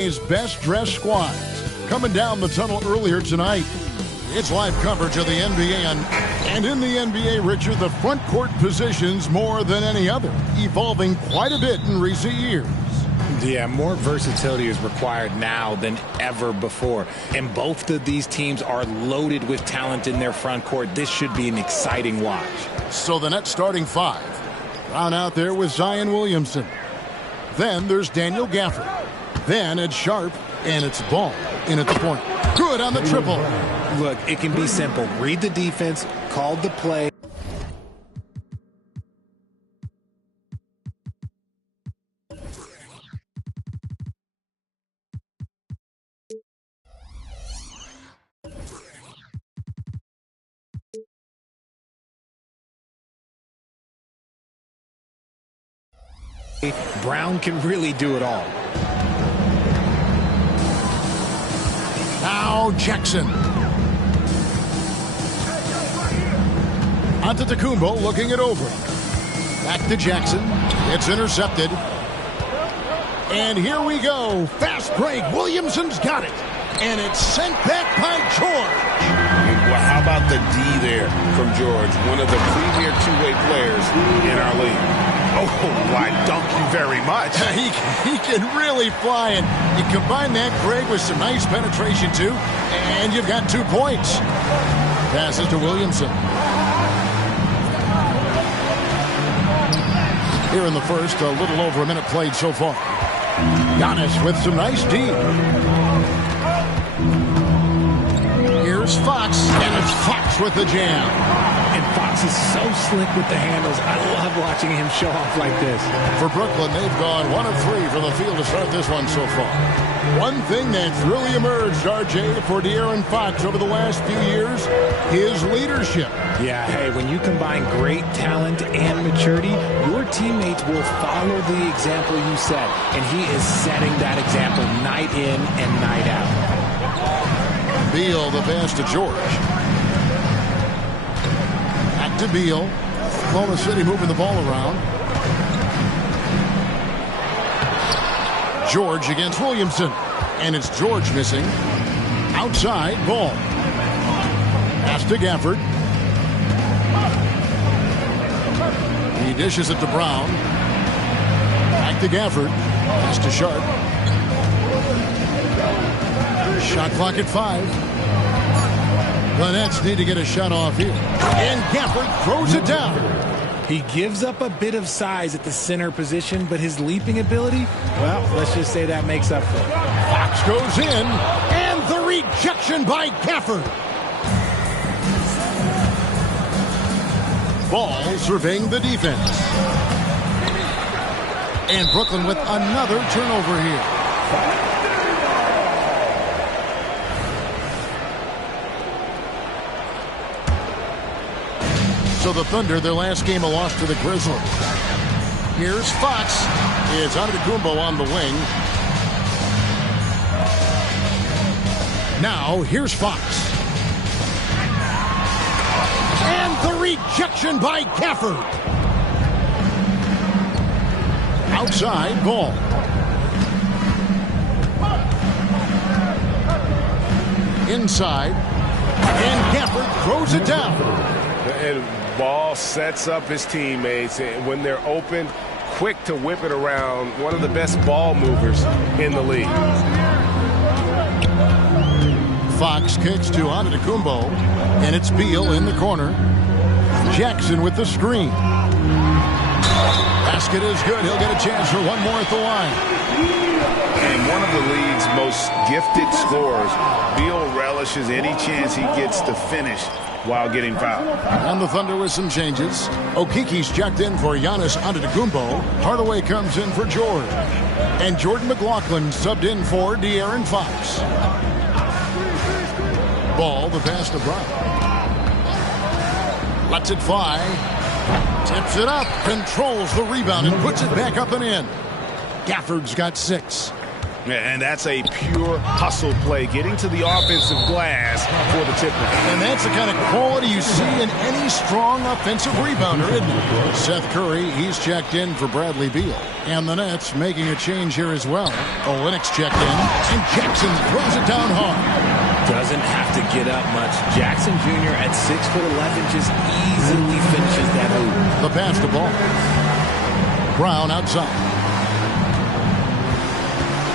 His best dressed squads coming down the tunnel earlier tonight. It's live coverage of the NBA, and in the NBA, Richard, the front court positions more than any other, evolving quite a bit in recent years. Yeah, more versatility is required now than ever before. And both of these teams are loaded with talent in their front court. This should be an exciting watch. So the Nets starting five. Brown out there with Zion Williamson. Then there's Daniel Gafford. Then it's Sharp, and it's Ball in at the point. Good on the triple. Look, it can be simple. Read the defense, call the play. Brown can really do it all. Now Jackson. Antetokounmpo looking it over. Back to Jackson. It's intercepted. And here we go. Fast break. Williamson's got it. And it's sent back by George. Well, how about the D there from George? One of the premier two-way players in our league. Oh, why, thank you very much. He can really fly, and you combine that, Greg, with some nice penetration, too, and you've got 2 points. Passes to Williamson. Here in the first, a little over a minute played so far. Giannis with some nice D. Here's Fox, and it's Fox with the jam. And Fox is so slick with the handles. I love watching him show off like this. For Brooklyn, they've gone 1 of 3 from the field to start this one so far. One thing that's really emerged, RJ, for De'Aaron Fox over the last few years, his leadership. Yeah, hey, when you combine great talent and maturity, your teammates will follow the example you set. And he is setting that example night in and night out. Beal, the pass to George. Back to Beal. Oklahoma City moving the ball around. George against Williamson. And it's George missing. Outside, Ball. Pass to Gafford. He dishes it to Brown. Back to Gafford. Pass to Sharp. Shot clock at 5. The Nets need to get a shot off here. And Gafford throws it down. He gives up a bit of size at the center position, but his leaping ability, well, let's just say that makes up for it. Fox goes in, and the rejection by Gafford. Ball surveying the defense. And Brooklyn with another turnover here. So the Thunder, their last game, a loss to the Grizzlies. Here's Fox. It's Antetokounmpo on the wing. Now, here's Fox. And the rejection by Gafford. Outside, Ball. Inside. And Gafford throws it down. And Ball sets up his teammates, and when they're open, quick to whip it around. One of the best ball movers in the league. Fox kicks to Antetokounmpo, and it's Beal in the corner. Jackson with the screen. Basket is good. He'll get a chance for one more at the line. And one of the league's most gifted scorers, Beal relishes any chance he gets to finish while getting fouled. And the Thunder with some changes. Okiki's checked in for Giannis Antetokounmpo. Hardaway comes in for George. And Jordan McLaughlin subbed in for De'Aaron Fox. Ball, the pass to Brown. Lets it fly. Tips it up. Controls the rebound and puts it back up and in. Gafford's got 6. And that's a pure hustle play, getting to the offensive glass for the tip. And that's the kind of quality you see in any strong offensive rebounder, isn't it? Seth Curry, he's checked in for Bradley Beal. And the Nets making a change here as well. Olynyk's checked in, and Jackson throws it down hard. Doesn't have to get up much. Jackson Jr. at 6'11" just easily finishes that hoop. The pass to Ball. Brown outside.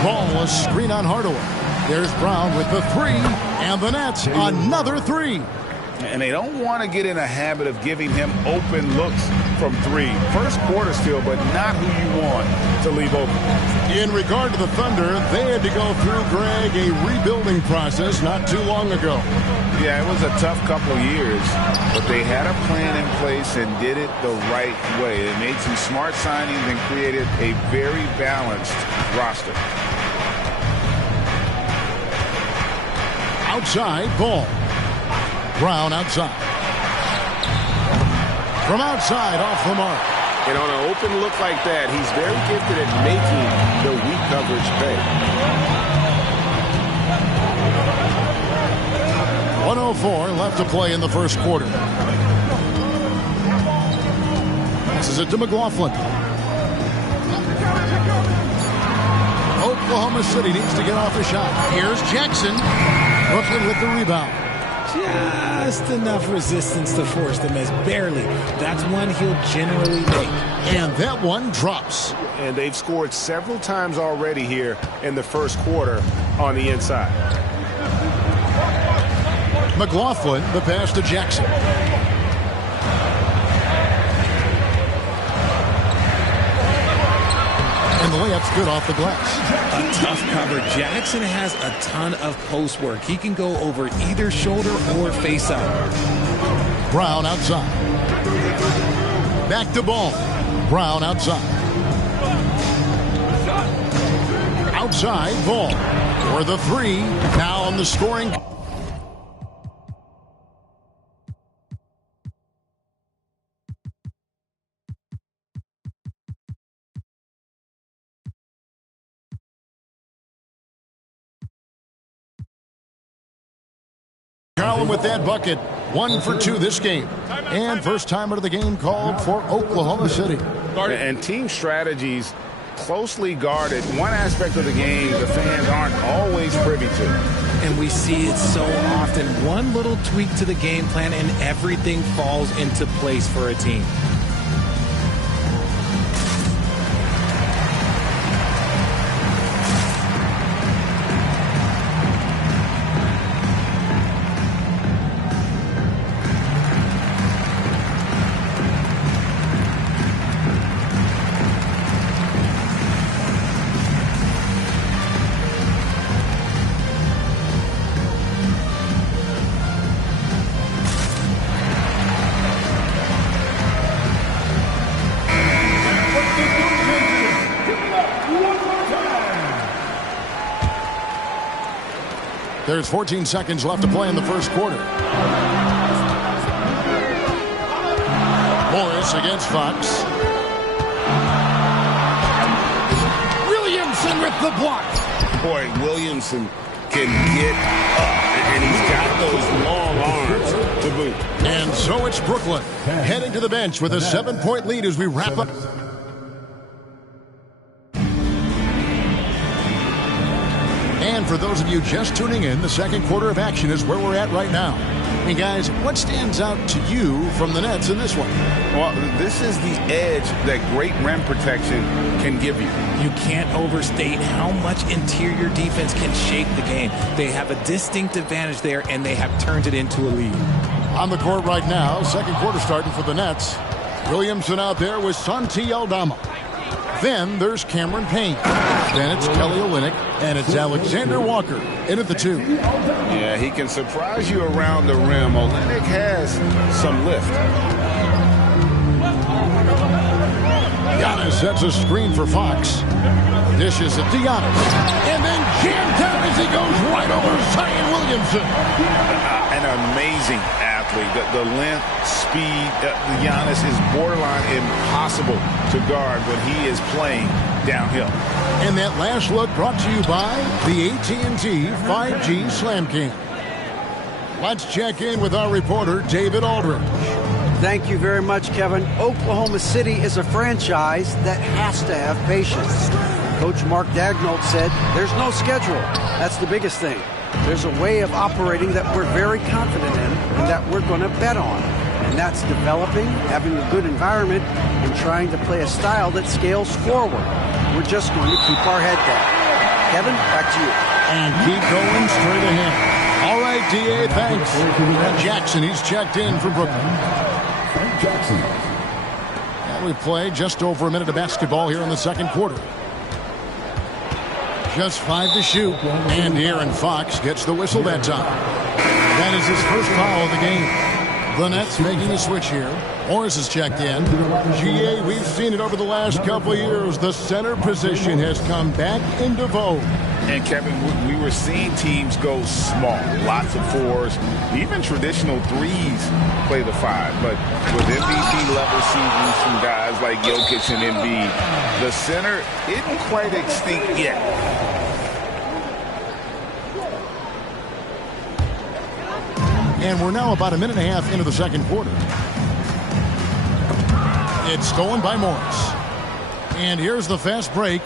Ball, a screen on Hardaway. There's Brown with the three, and the Nets another three. And they don't want to get in a habit of giving him open looks from three. First quarter still, but not who you want to leave open. In regard to the Thunder, they had to go through, Greg, a rebuilding process not too long ago. Yeah, it was a tough couple years, but they had a plan in place and did it the right way. They made some smart signings and created a very balanced roster. Outside, Ball. Brown outside. From outside, off the mark. And on an open look like that, he's very gifted at making the weak coverage pay. 1:04 left to play in the first quarter. Passes it to McLaughlin. Oklahoma City needs to get off the shot. Here's Jackson. Brooklyn with the rebound. Just enough resistance to force the miss. Barely. That's one he'll generally make. And that one drops. And they've scored several times already here in the first quarter on the inside. McLaughlin, the pass to Jackson. And the layup's good off the glass. A tough cover. Jackson has a ton of post work. He can go over either shoulder or face up. Brown outside. Back to Ball. Brown outside. Outside, Ball. For the three. Now on the scoring. Garland with that bucket. 1 for 2 this game. And first time out of the game called for Oklahoma City. And team strategies closely guarded. One aspect of the game the fans aren't always privy to. And we see it so often. One little tweak to the game plan and everything falls into place for a team. There's 14 seconds left to play in the first quarter. Morris against Fox. Williamson with the block. Boy, Williamson can get up, and he's got those long arms to boot. And so it's Brooklyn heading to the bench with a 7-point lead as we wrap up. And for those of you just tuning in, the second quarter of action is where we're at right now. And guys, what stands out to you from the Nets in this one? Well, this is the edge that great rim protection can give you. You can't overstate how much interior defense can shape the game. They have a distinct advantage there, and they have turned it into a lead. On the court right now, second quarter starting for the Nets. Williamson out there with Santi Aldama. Then there's Cameron Payne. Then it's Kelly Olynyk, and it's Alexander Walker in at the 2. Yeah, he can surprise you around the rim. Olynyk has some lift. Giannis sets a screen for Fox. Dishes it to Giannis. And then jammed down as he goes right over Zion Williamson. An amazing athlete. defensively. The length, speed, Giannis is borderline impossible to guard when he is playing downhill. And that last look brought to you by the AT&T 5G Slam King. Let's check in with our reporter, David Aldridge. Thank you very much, Kevin. Oklahoma City is a franchise that has to have patience. Coach Mark Daigneault said there's no schedule. That's the biggest thing. There's a way of operating that we're very confident in and that we're going to bet on. And that's developing, having a good environment, and trying to play a style that scales forward. We're just going to keep our head down. Kevin, back to you. And keep going straight ahead. All right, D.A., thanks. Jackson, he's checked in for Brooklyn. Jackson. And we play just over a minute of basketball here in the second quarter. Just 5 to shoot. And Aaron Fox gets the whistle that time. That is his first foul of the game. The Nets making a switch here. Morris is checked in. GA, we've seen it over the last couple of years. The center position has come back into vogue. And Kevin, we were seeing teams go small, lots of fours, even traditional threes play the 5. But with MVP-level seasons from guys like Jokic and Embiid, the center isn't quite extinct yet. And we're now about a minute and a half into the second quarter. It's stolen by Morris. And here's the fast break.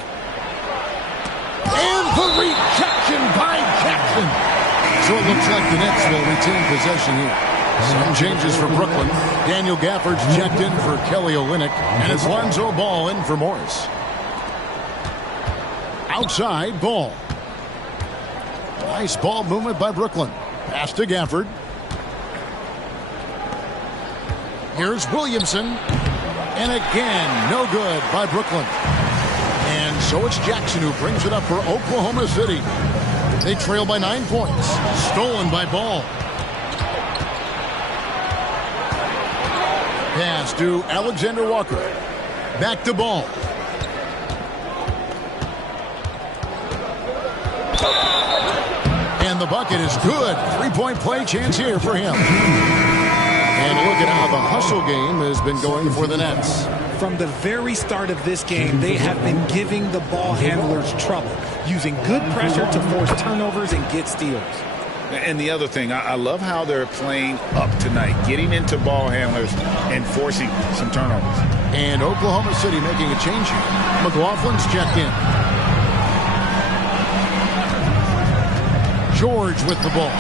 And the rejection by Jackson. So it looks like the Nets will retain possession here. Some changes for Brooklyn. Daniel Gafford's checked in for Kelly Olynyk. And it's Lonzo Ball in for Morris. Outside, Ball. Nice ball movement by Brooklyn. Pass to Gafford. Here's Williamson. And again, no good by Brooklyn. And so it's Jackson who brings it up for Oklahoma City. They trail by 9 points. Stolen by Ball. Pass to Alexander Walker. Back to Ball. And the bucket is good. 3-point play chance here for him. And look at how the hustle game has been going for the Nets. From the very start of this game, they have been giving the ball handlers trouble, using good pressure to force turnovers and get steals. And the other thing, I love how they're playing up tonight, getting into ball handlers and forcing some turnovers. And Oklahoma City making a change here. McLaughlin's checked in. George with the ball.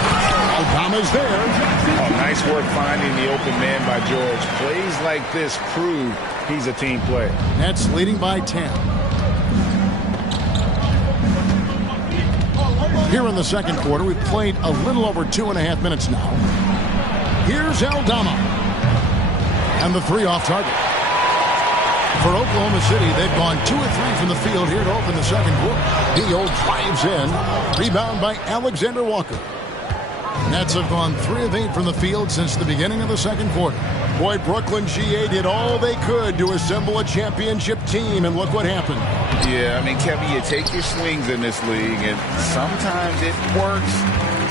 Aldama's there. Oh, nice work finding the open man by George. Plays like this prove he's a team player. Nets leading by 10. Here in the second quarter, we've played a little over 2.5 minutes now. Here's Aldama. And the 3 off target. For Oklahoma City, they've gone 2 of 3 from the field here to open the second quarter. Beal drives in. Rebound by Alexander Walker. Nets have gone 3 of 8 from the field since the beginning of the second quarter. Boy, Brooklyn GA did all they could to assemble a championship team, and look what happened. Yeah, I mean, Kevin, you take your swings in this league, and sometimes it works.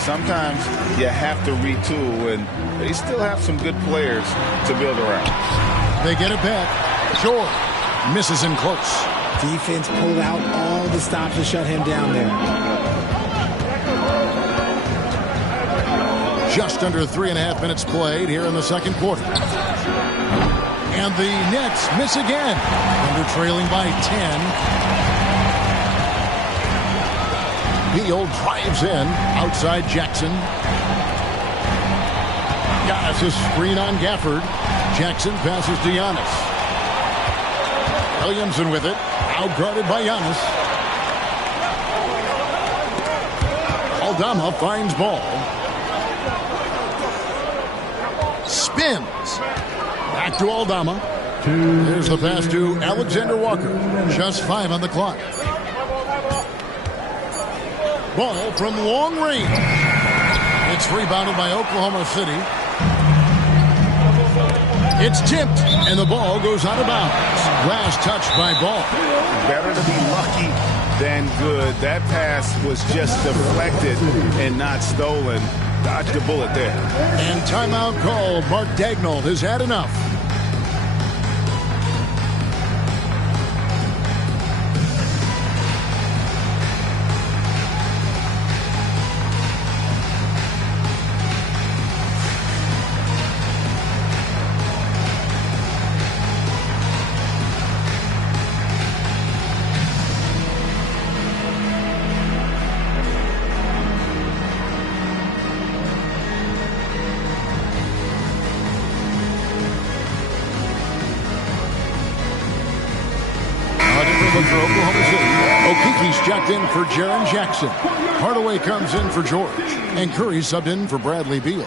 Sometimes you have to retool, and they still have some good players to build around. They get it back. George misses him close. Defense pulled out all the stops to shut him down there. Just under 3.5 minutes played here in the second quarter. And the Nets miss again. Under trailing by 10. Beal drives in. Outside Jackson. Giannis, a screen on Gafford. Jackson passes to Giannis. Williamson with it. Outguarded by Giannis. Aldama finds Ball. Spins. Back to Aldama. There's the pass to Alexander Walker. Just 5 on the clock. Ball from long range. It's rebounded by Oklahoma City. It's tipped, and the ball goes out of bounds. Last touch by Ball. Better to be lucky than good. That pass was just deflected and not stolen. Dodged a bullet there. And timeout call. Mark Daigneault has had enough. For Oklahoma City, Okeke's checked in for Jaren Jackson. Hardaway comes in for George. And Curry subbed in for Bradley Beal.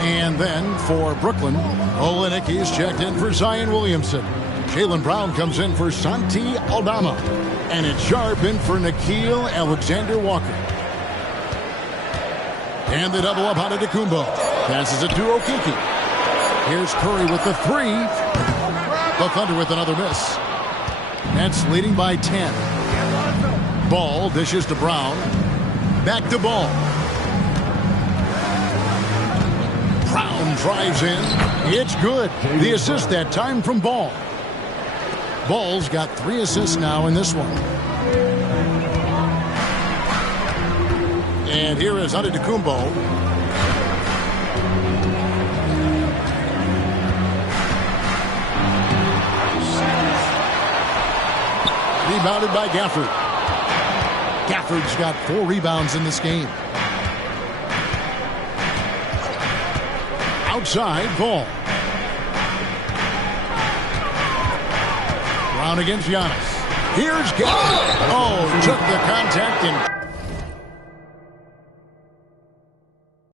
And then for Brooklyn, Olynyk is checked in for Zion Williamson. Jaylen Brown comes in for Santi Aldama. And it's Sharp in for Nickeil Alexander-Walker. And the double up on Antetokounmpo. Passes it to Okeke. Here's Curry with the three. The Thunder with another miss. Nets leading by 10. Ball dishes to Brown. Back to Ball. Brown drives in. It's good. The assist that time from Ball. Ball's got 3 assists now in this one. And here is Antetokounmpo. Rebounded by Gafford. Gafford's got 4 rebounds in this game. Outside, Ball. Brown against Giannis. Here's Gafford. Oh, took the contact and